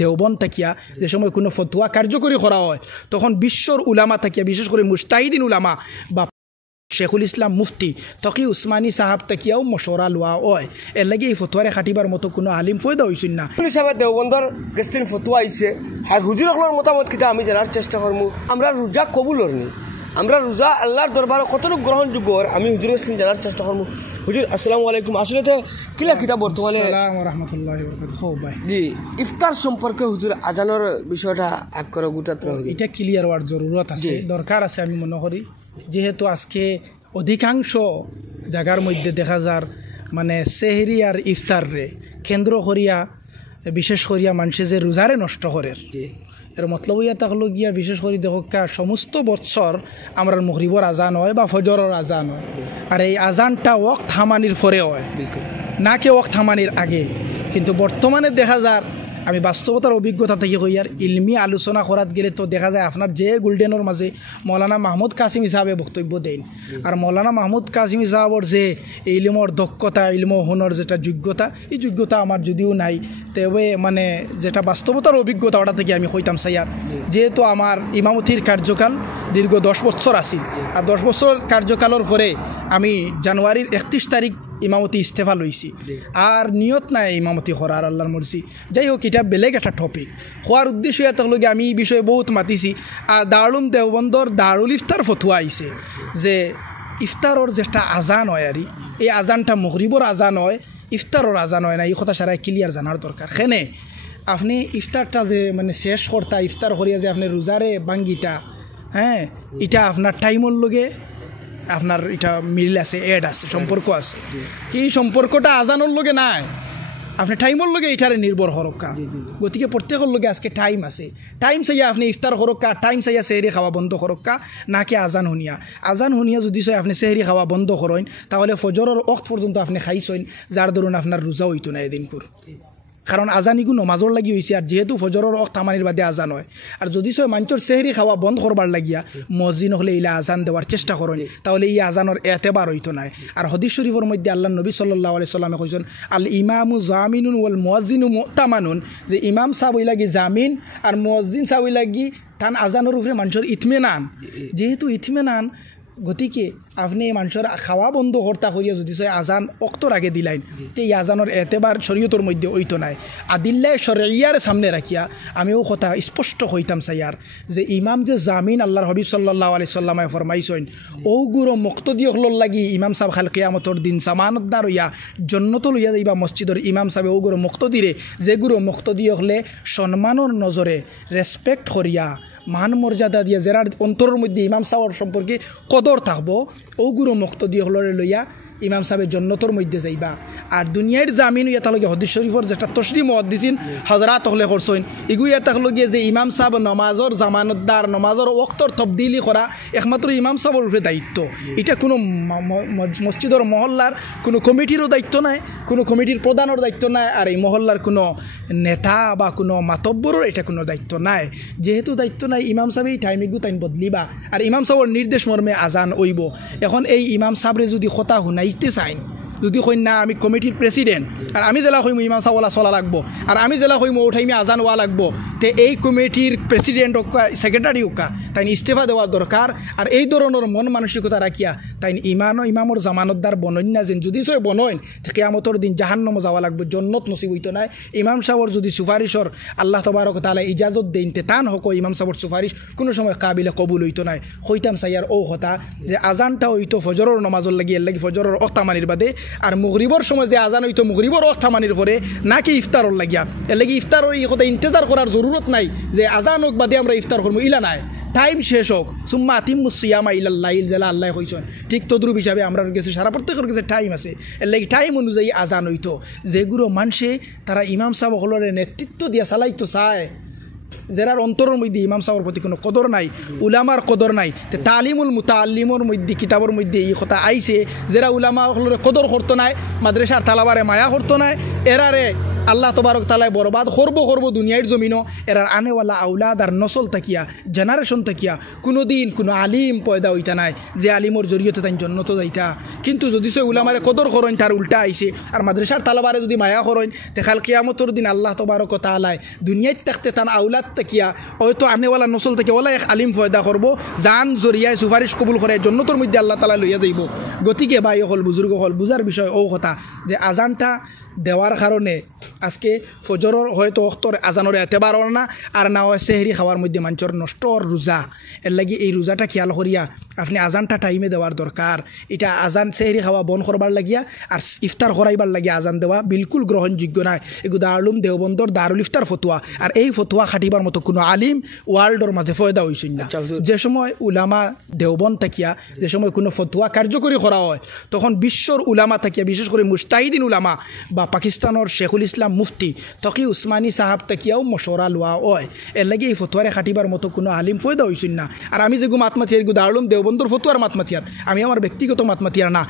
দেওবন থাকিয়া যে সময় কোনো ফতোয়া কার্যকরী করা হয় তখন বিশ্বর উলামা থাকিয়া বিশেষ করে মুস্তাহিদিন উলামা বা শেখুল ইসলাম মুফতি তকি উসমানী সাহাব তাকিয়াও মশওরা লোয়া হয় এর লাগে এই ফতোয়ারে খাটিবার মতো কোনো আলিম ফয়দা হইছেন না হিসাবে দেওবন্দর গেস্টিন ফতোয়া আইছে আর হুজুর হকলের মতামত কিতা আমি জানার চেষ্টা করবো আমরা রোজা কবুল হরনি আমরা রোজা আল্লাহর দরবারে কতটুকু গ্রহণযোগ্য আমি হুজুর গেস্টিন জানার চেষ্টা করবো হুজুর আসসালামু আলাইকুম আসলে তো কিলা কিতা বর্তমানে আসসালামু রাহমাতুল্লাহি ওয়া বারাকাতুহু ভাই জি ইফতার সম্পর্কে হুজুর আজানের বিষয়টা আগ করে গুটাতে এটা ক্লিয়ার হওয়ার জরুরত আছে দরকার আছে আমি মনে করি যেহেতু আজকে অধিকাংশ জায়গার মধ্যে দেখা যার মানে সেহরি আর ইফতার রে কেন্দ্র করিয়া বিশেষ করিয়া মানুষে যে রোজারে নষ্ট করে এর মতলব ইয়া থাকলো গিয়া বিশেষ করে দেখা সমস্ত বৎসর আমরা মগরিবর আজান হয় বা ফজরের আজান হয় আর এই আজানটা ওয়াক্ত হামানির পরে হয় না কে ওয়াক্ত হামানির আগে কিন্তু বর্তমানে দেখা যার আমি বাস্তবতার অভিজ্ঞতা থেকে কই আর ইলমি আলোচনা করাত গেলে তো দেখা যায় আপনার যে গোল্ডেনের মাঝে মৌলানা মাহমুদ কাসিম হিসাবে বক্তব্য দেন আর মৌলানা মাহমুদ কাসিম হিসাবর যে ইলমর দক্ষতা ইলম হুনর যেটা যোগ্যতা এই যোগ্যতা আমার যদিও নাই তবে মানে যেটা বাস্তবতার অভিজ্ঞতা ওটা থেকে আমি কইতাম সাইয়ার যেহেতু আমার ইমামতির কার্যকাল দীর্ঘ 10 বছর আছিল আর 10 বছর কার্যকালের পরে আমি জানুয়ারির 31 তারিখ ইমামতি ইস্তেফা লইছি আর নিয়ত নাই ইমামতি করার আল্লাহর মর্জি যাই হোক এটা বেলেগ একটা টপিক হওয়ার উদ্দেশ্য এতলগে আমি এই বিষয়ে বহুত মাতিছি আর দারুল দেওবন্দর দারুল ইফতার ফতোয়া আইছে যে ইফতারর যেটা আজান হয় আর এই আজানটা মগরিবর আজান হয় ইফতারর আজান হয় না এই কথা সারাই ক্লিয়ার জানার দরকার সেনে আপনি ইফতারটা যে মানে শেষ করতা ইফতার করিয়া যে আপনি রোজারে বাঙ্গিতা হ্যাঁ এটা আপনার টাইমের লগে আপনার এটা মিল আছে এড আছে সম্পর্ক আছে এই সম্পর্কটা আজানোর লগে নাই আপনি টাইমের লগে এটারে নির্ভর হরক্কা গতিকে প্রত্যেকের লগে আজকে টাইম আছে টাইম চাইয়া আপনি ইফতার হরক্কা টাইম চাইয়া সেহরি খাওয়া বন্ধ হরক্কা নাকি আজান শুনিয়া যদি চাই আপনি সেহরি খাওয়া বন্ধ করেন তাহলে ফজরের ওয়াক্ত পর্যন্ত আপনি খাইছেন যার দরুন আপনার রোজা হইতো না এদিন করে কারণ আজান ইগু নমাজর লাগি হয়েছে আর যেহেতু ফজরের ওয়াক্ত আমানির বাদে আজান হয় আর যদি সব মানুষের সেহরি খাওয়া বন্ধ করবার লাগিয়া মসজিদ হলে ইলা আজান দেওয়ার চেষ্টা করেন তাহলে এই আজানের এতেবার হইতো নাই আর হাদিস শরীফের মধ্যে আল্লাহ নবী সাল্লাল্লাহু আলাইহি সাল্লামে কইছেন আল ইমামু জামিনুন ওয়াল মুয়াজ্জিনু মুতামানুন যে ইমাম সাহেব হই লাগি জামিন আর মুয়াজ্জিন সাহেব হই লাগি তান আজানের উপরে মানুষের ইতমিনান যেহেতু ইতমিনান গতিকে আপনি মানুষের খাওয়া বন্ধ হর্তা করিয়া যদি আজান অক্তর আগে দিলাইন তো এই আজানের এতেবার শরীয়তের মধ্যে ওইতো নাই আদিল্লায় শরঈয়ার সামনে রাখিয়া আমিও কথা স্পষ্ট হইতাম চাইয়ার যে ইমাম যে জামিন আল্লাহর হাবিব সাল্লাল্লাহু আলাইহি সাল্লামে ফরমাইছেন ও গুরু মুক্তদি হলর লাগি ইমাম সাহেব খাল কিয়ামতর দিন জামানতদার হইয়া জন্নত লইয়া যাইবা মসজিদের ইমাম সাহেব ও গুরু মুক্তদিরে যে গুরু মুক্তদি হলে সম্মানের নজরে রেসপেক্ট করিয়া মান মর্যাদা দিয়ে যারা অন্তরের মধ্যে ইমাম সাহেবের সম্পর্কে কদর থাকবো ও গুরু মুক্তদি হলরে লইয়া ইমাম সাহেবের জন্নতর মধ্যে যাইবা আর দুনিয়ার জামিন ইয়াতালগে হদিস শরীফর যেটা তসরি মুহাদ্দিসিন হযরত হলে করছেন ইগু ইয়াতালগে যে ইমাম সাহেব নমাজর জামানতদার নমাজর ওয়াক্তর তবদিলি করা একমাত্র ইমাম সাহেবের উপরে দায়িত্ব এটা কোনো মসজিদের মহল্লার কোনো কমিটিরও দায়িত্ব নাই কোনো কমিটির প্রধানের দায়িত্ব নাই আর এই মহল্লার কোনো নেতা বা কোনো মাতব্বরের এটা কোনো দায়িত্ব নাই যেহেতু দায়িত্ব নাই ইমাম সাহেব এই টাইম ইগু টাইম বদলিবা আর ইমাম সাহেবের নির্দেশ মর্মে আজান হইব এখন এই ইমাম সাহেবরে যদি কথা শুনাইতে চাইন যদি কই না আমি কমিটির প্রেসিডেন্ট আর আমি জেলা কইম ইমাম সাহেবওয়ালা চলা লাগবো আর আমি জেলা কইম ও টাইমে আজান হওয়া লাগবো তে এই কমিটির প্রেসিডেন্ট হোক সেক্রেটারি হোক তাই ইস্তেফা দেওয়া দরকার আর এই ধরনের মন মানসিকতা রাখিয়া তাই ইমামর জামানতদার বনইন না যেন যদি সে বনইন কিয়ামতর দিন জাহান্নামে যাওয়া লাগবে জন্নত নসিব হইতো নাই ইমাম সাহেবর যদি সুপারিশর আল্লাহ তবারক তাআলা ইজাজত দেন তে তান হক ইমাম সাহেবর সুপারিশ কোনো সময় কাবিলে কবুল হইতো নাই হইতাম চাইয়ার ও কথা যে আজানটা হইতো ফজরের নামাজর লাগি এর লাগি ফজরের ওয়াক্তামানির বাদে আর মগরিবর সময় যে আজান হইতো মগরিবর ওয়াক্তামানির পরে নাকি ইফতারর লাগিয়া এর লাগি ইফতারর এই কথা ইন্তজার করার জরুরত নাই যে আজান হোক বাদে আমরা ইফতার করবো ইলা নাই টাইম শেষ হোক সুম্মা আতিম্মুস সিয়ামা ইলাল লাইল জেলা আল্লাহ কইছেন ঠিক তদ্রুপ হিসাবে আমরা কাছে সারা প্রত্যেকের কাছে টাইম আছে এর লাগি টাইম অনুযায়ী আজান হইতো যেগুলো মানুষে তারা ইমাম সাহেব হলরে নেতৃত্ব দিয়া চালাইতো চায় যারার অন্তরের মধ্যে ইমাম সাহেবের প্রতি কোনো কদর নাই, উলামার কদর নাই, তে তালিমুল মুতাআল্লিমর মধ্যে কিতাবের মধ্যে এই কথা আইছে, যারা উলামা কদর করতো নাই, মাদ্রাসার তালাবারে মায়া করতো নাই, এরারে আল্লাহ তবারক তালায় বরবাদ করবো দুনিয়ার জমিনও। এরার আনেওয়ালা আউলাদ আর নসল তাকিয়া জেনারেশন তাকিয়া কোনো দিন কোনো আলিম পয়দা হইতা নাই যে আলিমর জড়িয়তে তাই জন্নত যাইতা। কিন্তু যদি সে উলামারে কদর করেন তার উল্টা আইছে, আর মাদ্রাসার তালাবারে যদি মায়া করেন তেখাল কিয়ামতর দিন আল্লাহ তবারক তালায় দুনিয়ায় থাকতে তান আউলাদ তাকিয়া হয়তো আনেওয়ালা নসল তাকিয়া ওলা এক আলিম পয়দা করবো, জান জরিয়ায় সুপারিশ কবুল করে জন্নতর মধ্যে আল্লাহ তালা লইয়া যাইব। গতিকে ভাই হল বুজুর্গ হল বুঝার বিষয় ও কথা যে আজানটা দেওয়ার কারণে আজকে ফজরের হয়তো অক্তর আজানের এতেবার না, আর না হয় সেহরি খাওয়ার মধ্যে মানুষের নষ্ট রোজা। এর লাগি এই রোজাটা খেয়াল করিয়া আপনি আজানটা টাইমে দেওয়ার দরকার। এটা আজান সেহরি খাওয়া বন্ধ করবার লাগিয়া আর ইফতার করাইবার লাগিয়া আজান দেওয়া বিলকুল গ্রহণযোগ্য নয়। এগুলো দারুল দেওবন্দর দারুল ইফতার ফতুয়া, আর এই ফতুয়া খাটিবার মতো কোনো আলিম ওয়ার্ল্ডর মাঝে ফয়দা হয়েছিল না। যে সময় উলামা দেওবন থাকিয়া যে সময় কোনো ফতুয়া কার্যকরী করা হয়, তখন বিশ্বর উলামা থাকিয়া বিশেষ করে মুস্তাহিদিন উলামা বা পাকিস্তানের শেখুল ইসলাম মুফতি তকি উসমানী সাহাব তাকিয়াও মশরা লোয়া হয়। এর লাগে এই ফতুয়ারে খাটিবার মতো কোনো আলিম ফয়দা হয়েছিল না। আর আমি যেগু মাতমাতিয়ার গু দারুল দেওবন্দর ফতুয়ার মাতমাতিয়ার, আমি আমার ব্যক্তিগত মাতমাতিয়ার না।